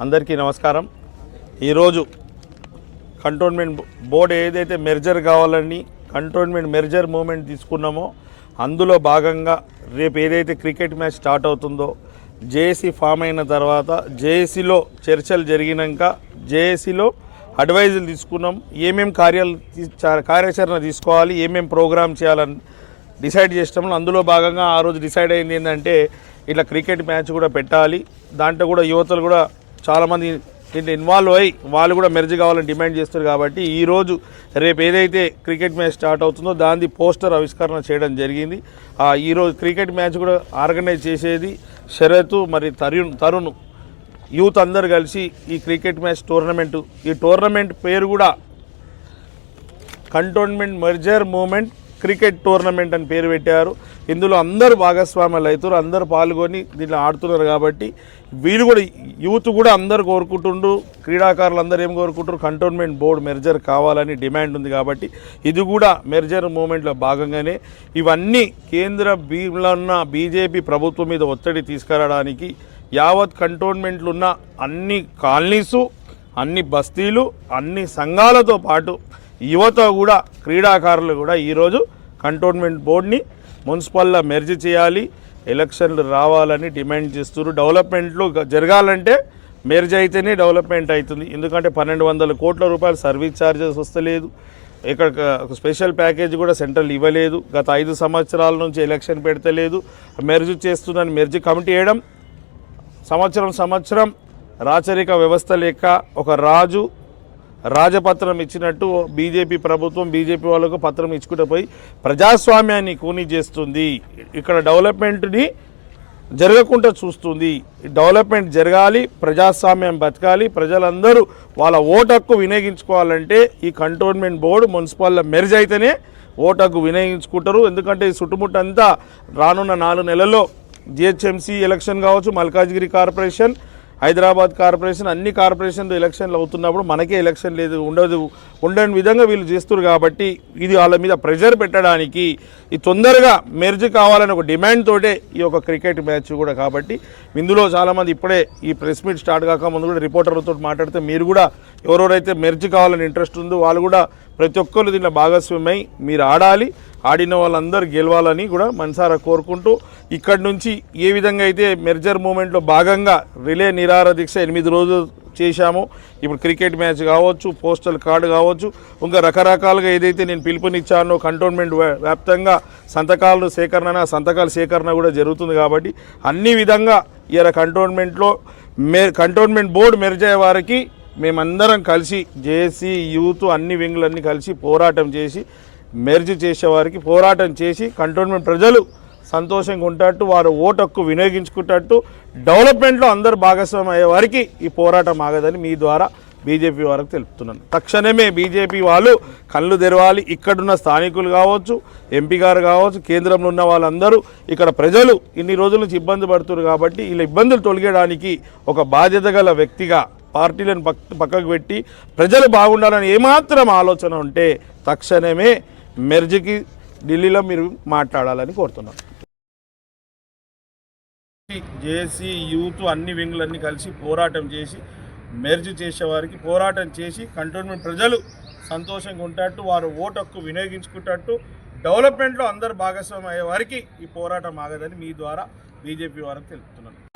అందరికీ నమస్కారం. ఈరోజు కంటోన్మెంట్ బోర్డు ఏదైతే మెర్జర్ కావాలని కంటోన్మెంట్ మెర్జర్ మూమెంట్ తీసుకున్నామో అందులో భాగంగా రేపు ఏదైతే క్రికెట్ మ్యాచ్ స్టార్ట్ అవుతుందో జేఏసీ ఫామ్ అయిన తర్వాత జేఏసీలో చర్చలు జరిగినాక జేఏసీలో అడ్వైజులు తీసుకున్నాం. ఏమేం కార్యాచరణ తీసుకోవాలి, ఏమేం ప్రోగ్రామ్ చేయాలని డిసైడ్ చేసినాము. అందులో భాగంగా ఆ రోజు డిసైడ్ అయింది ఏంటంటే ఇట్లా క్రికెట్ మ్యాచ్ కూడా పెట్టాలి. దాంట్లో కూడా యువతలు కూడా చాలామంది దీంట్లో ఇన్వాల్వ్ అయ్యి వాళ్ళు కూడా మెర్జ్ కావాలని డిమాండ్ చేస్తారు. కాబట్టి ఈరోజు రేపు ఏదైతే క్రికెట్ మ్యాచ్ స్టార్ట్ అవుతుందో దాని పోస్టర్ ఆవిష్కరణ చేయడం జరిగింది. ఈరోజు క్రికెట్ మ్యాచ్ కూడా ఆర్గనైజ్ చేసేది శరత్ మరి తరుణ్ యూత్ అందరు కలిసి ఈ క్రికెట్ మ్యాచ్ టోర్నమెంటు, ఈ టోర్నమెంట్ పేరు కూడా cantonment merger movement cricket tournament అని పేరు పెట్టారు. ఇందులో అందరూ భాగస్వాములు అవుతారు, అందరూ పాల్గొని దీంట్లో ఆడుతున్నారు. కాబట్టి వీళ్ళు కూడా యూత్ కూడా అందరు కోరుకుంటుండ్రు, క్రీడాకారులు అందరూ ఏం కోరుకుంటారు, కంటోన్మెంట్ బోర్డు మెర్జర్ కావాలని డిమాండ్ ఉంది. కాబట్టి ఇది కూడా మెర్జర్ మూమెంట్లో భాగంగానే ఇవన్నీ కేంద్ర ఉన్న బీజేపీ ప్రభుత్వం మీద ఒత్తిడి తీసుకురావడానికి యావత్ కంటోన్మెంట్లు ఉన్న అన్ని కాలనీసు, అన్ని బస్తీలు, అన్ని సంఘాలతో పాటు యువత కూడా క్రీడాకారులు కూడా ఈరోజు కంటోన్మెంట్ బోర్డుని మున్సిపల్లో మెర్జ్ చేయాలి, ఎలక్షన్లు రావాలని డిమాండ్ చేస్తున్నారు. డెవలప్మెంట్లు జరగాలంటే మెర్జ్ అయితేనే డెవలప్మెంట్ అవుతుంది. ఎందుకంటే 1200 కోట్ల రూపాయలు సర్వీస్ ఛార్జెస్ వస్తలేదు. ఇక్కడ స్పెషల్ ప్యాకేజ్ కూడా సెంట్రల్ ఇవ్వలేదు. గత 5 సంవత్సరాల నుంచి ఎలక్షన్ పెడతలేదు. మెర్జ్ చేస్తుందని మెర్జ్ కమిటీ వేయడం, సంవత్సరం రాచరిక వ్యవస్థ లెక్క ఒక రాజపత్రం ఇచ్చినట్టు బీజేపీ ప్రభుత్వం బీజేపీ వాళ్ళకు పత్రం ఇచ్చుకుంటూ పోయి ప్రజాస్వామ్యాన్ని కూని చేస్తుంది. ఇక్కడ డెవలప్మెంట్ని జరగకుండా చూస్తుంది. డెవలప్మెంట్ జరగాలి, ప్రజాస్వామ్యం బతకాలి, ప్రజలందరూ వాళ్ళ ఓటు హక్కు వినియోగించుకోవాలంటే ఈ కంటోన్మెంట్ బోర్డు మున్సిపల్ మెర్జ్ అయితేనే ఓటు హక్కు వినియోగించుకుంటారు. ఎందుకంటే ఈ చుట్టుముట్టంతా రానున్న 4 నెలల్లో జిహెచ్ఎంసీ ఎలక్షన్ కావచ్చు, మల్కాజ్గిరి కార్పొరేషన్, హైదరాబాద్ కార్పొరేషన్, అన్ని కార్పొరేషన్లు ఎలక్షన్లు అవుతున్నప్పుడు మనకే ఎలక్షన్ ఉండని విధంగా వీళ్ళు చేస్తారు. కాబట్టి ఇది వాళ్ళ మీద ప్రెషర్ పెట్టడానికి ఈ తొందరగా మెర్జ్ కావాలని ఒక డిమాండ్ తోటే ఈ యొక్క క్రికెట్ మ్యాచ్ కూడా. కాబట్టి ఇందులో చాలామంది ఇప్పుడే ఈ ప్రెస్ మీట్ స్టార్ట్ కాకముందు కూడా రిపోర్టర్లతో మాట్లాడితే మీరు కూడా ఎవరెవరైతే మెర్జ్ కావాలని ఇంట్రెస్ట్ ఉందో వాళ్ళు కూడా ప్రతి ఒక్కరు దీంట్లో భాగస్వామ్యమై మీరు ఆడాలి, ఆడిన వాళ్ళందరూ గెలవాలని కూడా మనసారా కోరుకుంటూ ఇక్కడి నుంచి ఏ విధంగా అయితే మెర్జర్ మూమెంట్లో భాగంగా రిలే నిరాహార దీక్ష 8 రోజులు చేశామో, ఇప్పుడు క్రికెట్ మ్యాచ్ కావచ్చు, పోస్టల్ కార్డు కావచ్చు, ఇంకా రకరకాలుగా ఏదైతే నేను పిలుపునిచ్చానో కంటోన్మెంట్ వ్యాప్తంగా సంతకాల సేకరణ కూడా జరుగుతుంది. కాబట్టి అన్ని విధంగా ఇలా కంటోన్మెంట్ బోర్డు మెర్జ్ అయ్యే వారికి మేమందరం కలిసి జేఏసీ యూత్ అన్ని వింగ్లన్నీ కలిసి పోరాటం చేసి మెర్జ్ చేసేవారికి పోరాటం చేసి కంటోన్మెంట్ ప్రజలు సంతోషంగా ఉండేటట్టు, వారు ఓటు హక్కు వినియోగించుకునేటట్టు, డెవలప్మెంట్లో అందరు భాగస్వామ్యం అయ్యే వారికి ఈ పోరాటం ఆగదని మీ ద్వారా బీజేపీ వారికి తెలుపుతున్నాను. తక్షణమే బీజేపీ వాళ్ళు కళ్ళు తెరవాలి. ఇక్కడున్న స్థానికులు కావచ్చు, ఎంపీ గారు కావచ్చు, కేంద్రంలో ఉన్న వాళ్ళందరూ ఇక్కడ ప్రజలు ఇన్ని రోజుల నుంచి ఇబ్బంది పడుతున్నారు. కాబట్టి ఇలా ఇబ్బందులు తొలగడానికి ఒక బాధ్యత గల వ్యక్తిగా పార్టీలను పక్కకు పెట్టి ప్రజలు బాగుండాలని ఏమాత్రం ఆలోచన ఉంటే తక్షణమే మెర్జ్కి ఢిల్లీలో మీరు మాట్లాడాలని కోరుతున్నాను. జేఏసీ యూత్ అన్ని వింగ్లన్నీ కలిసి పోరాటం చేసి మెర్జ్ చేసేవారికి పోరాటం చేసి కంటోన్మెంట్ ప్రజలు సంతోషంగా ఉండేటట్టు, వారు ఓటు హక్కు వినియోగించుకునేటట్టు, డెవలప్మెంట్లో అందరు భాగస్వామ్యం అయ్యే వారికి ఈ పోరాటం ఆగదని మీ ద్వారా బీజేపీ వారికి తెలుపుతున్నాను.